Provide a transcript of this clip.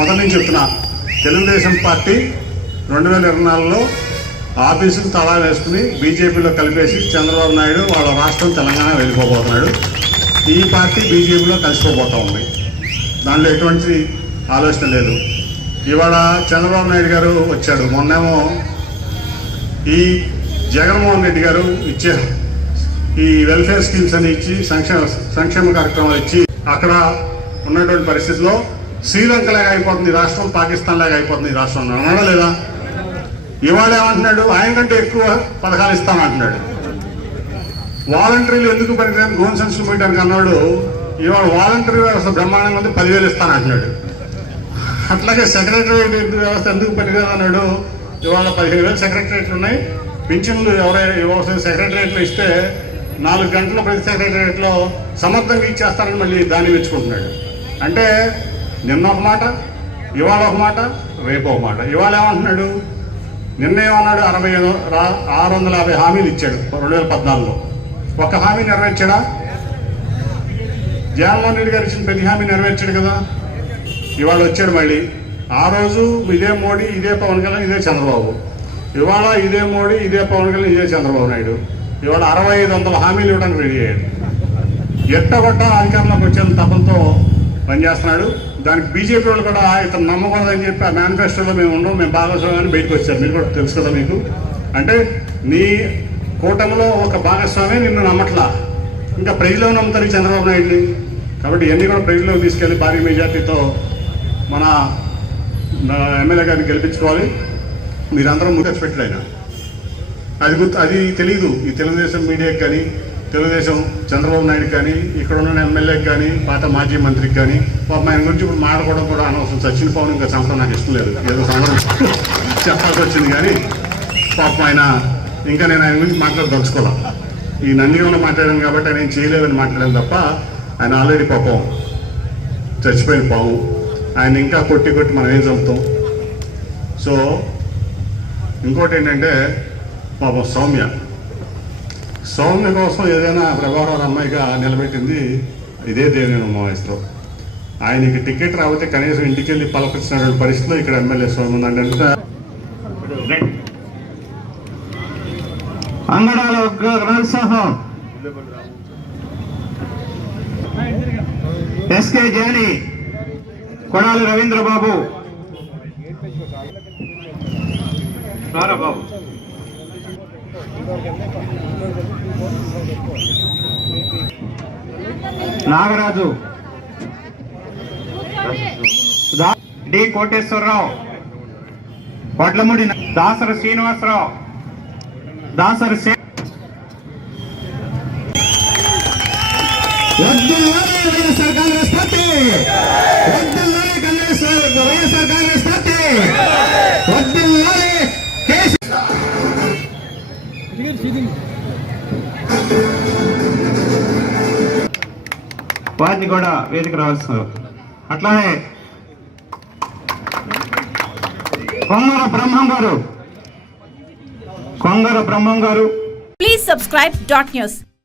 మొదటి నుంచి చెప్తున్నా, తెలుగుదేశం పార్టీ 2024లో ఆఫీసులు తలా వేసుకుని బీజేపీలో కలిపేసి చంద్రబాబు నాయుడు వాళ్ళ రాష్ట్రం తెలంగాణ వెళ్ళిపోబోతున్నాడు. ఈ పార్టీ బీజేపీలో కలిసిపోబోతూ ఉంది. దాంట్లో ఎటువంటి ఆలోచన లేదు. ఇవాళ చంద్రబాబు నాయుడు గారు వచ్చాడు. మొన్నేమో ఈ జగన్మోహన్ రెడ్డి గారు ఇచ్చే ఈ వెల్ఫేర్ స్కీమ్స్ అని ఇచ్చి సంక్షేమ కార్యక్రమాలు ఇచ్చి అక్కడ ఉన్నటువంటి పరిస్థితిలో శ్రీలంక లాగా అయిపోతుంది రాష్ట్రం, పాకిస్తాన్ లాగా అయిపోతుంది రాష్ట్రం అన్నాడా లేదా? ఇవాళ ఏమంటున్నాడు, ఆయన కంటే ఎక్కువ పథకాలు ఇస్తామంటున్నాడు. వాలంటీర్లు ఎందుకు పనికిరాని గోన్ సెన్షన్ పెట్టడానికి అన్నాడు. ఇవాళ వాలంటీర్ వ్యవస్థ బ్రహ్మాండంగా ఉంది, 10,000 ఇస్తానంటున్నాడు. అట్లాగే సెక్రటరియట్ వ్యవస్థ ఎందుకు పనికిరాదు అన్నాడు. ఇవాళ 15,000 సెక్రటరియట్లు ఉన్నాయి. పింఛన్లు ఎవరైనా ఇవ్వాల్సిన సెక్రటరియట్లు ఇస్తే 4 గంటలు ప్రతి సెక్రటరియట్లో సమర్థంగా ఇచ్చేస్తారని మళ్ళీ దాన్ని మెచ్చుకుంటున్నాడు. అంటే నిన్న ఒక మాట, ఇవాళ ఒక మాట, రేపు ఒక మాట. ఇవాళ ఏమంటున్నాడు, నిన్న ఏమన్నాడు, 650 హామీలు ఇచ్చాడు 2014లో. ఒక్క హామీ నెరవేర్చాడా? జగన్మోహన్ రెడ్డి గారు ఇచ్చిన ప్రతి హామీ నెరవేర్చాడు కదా. ఇవాళ వచ్చాడు మళ్ళీ. ఆ రోజు ఇదే మోడీ, ఇదే పవన్ కళ్యాణ్, ఇదే చంద్రబాబు. ఇవాళ ఇదే మోడీ, ఇదే పవన్ కళ్యాణ్, ఇదే చంద్రబాబు నాయుడు. ఇవాళ 6500 హామీలు ఇవ్వడానికి రెడీ అయ్యాడు. ఎట్టగొట్ట అధికారంలోకి వచ్చేంత తపంతో పనిచేస్తున్నాడు. దానికి బీజేపీ వాళ్ళు కూడా ఇతను నమ్మకూడదని చెప్పి ఆ మేనిఫెస్టోలో మేము ఉండవు, మేము భాగస్వామ్యాన్ని బయటకు వచ్చారు. మీరు కూడా తెలుసు కదా మీకు. అంటే నీ కూటమిలో ఒక భాగస్వామి నిన్ను నమ్మట్లా, ఇంకా ప్రజల్లో నమ్ముతారు ఈ చంద్రబాబు నాయుడిని. కాబట్టి ఇవన్నీ కూడా ప్రజల్లోకి తీసుకెళ్లి భారీ మెజార్టీతో మన ఎమ్మెల్యే గారిని గెలిపించుకోవాలి. మీరందరూ ముందు పెట్టాడు ఆయన. అది తెలియదు ఈ తెలుగుదేశం మీడియాకి కానీ, తెలుగుదేశం చంద్రబాబు నాయుడు కానీ, ఇక్కడ ఉన్న ఎమ్మెల్యేకి కానీ, పాత మాజీ మంత్రికి కానీ. పాపం ఆయన గురించి ఇప్పుడు మాట్లాడుకోవడం కూడా అనవసరం. సచిన్ పవన్ ఇంకా చంపడం నాకు ఇష్టం లేదు, ఏదో సంవత్సరం చెప్పాల్సి వచ్చింది. కానీ పాపం ఆయన ఇంకా నేను ఆయన గురించి మాట్లాడదలుచుకోవాలి. ఈ నందిగంలో మాట్లాడాను కాబట్టి ఆయన ఏం చేయలేదని మాట్లాడాను తప్ప, ఆయన ఆల్రెడీ పాపం చచ్చిపోయిన పాము. ఆయన ఇంకా కొట్టి మనం ఏం చంపుతాం. సో ఇంకోటి ఏంటంటే పాపం సౌమ్య కోసం ఏదైనా ప్రభావం అమ్మాయిగా నిలబెట్టింది ఇదే దేవినేని ఉమామహేశ్వరరావు. ఆయనకి టికెట్ రాకపోతే కనీసం ఇంటికి వెళ్ళి పలకరించినటువంటి పరిస్థితిలో ఇక్కడ ఎమ్మెల్యే సౌమ్య ఉందంటే అంగడాల నరసింహం, ఎస్కే జాని, కొడాలి రవీంద్రబాబు, బాబు Nagaraju, D Koteswararao, Vadlamudi Dasari Srinivasarao, Dasari YSR Congress party, YSR Congress party, వారిని కూడా వేదిక రావాల్సిన. అట్లానే కొంగర బ్రహ్మం గారు. Please subscribe .news.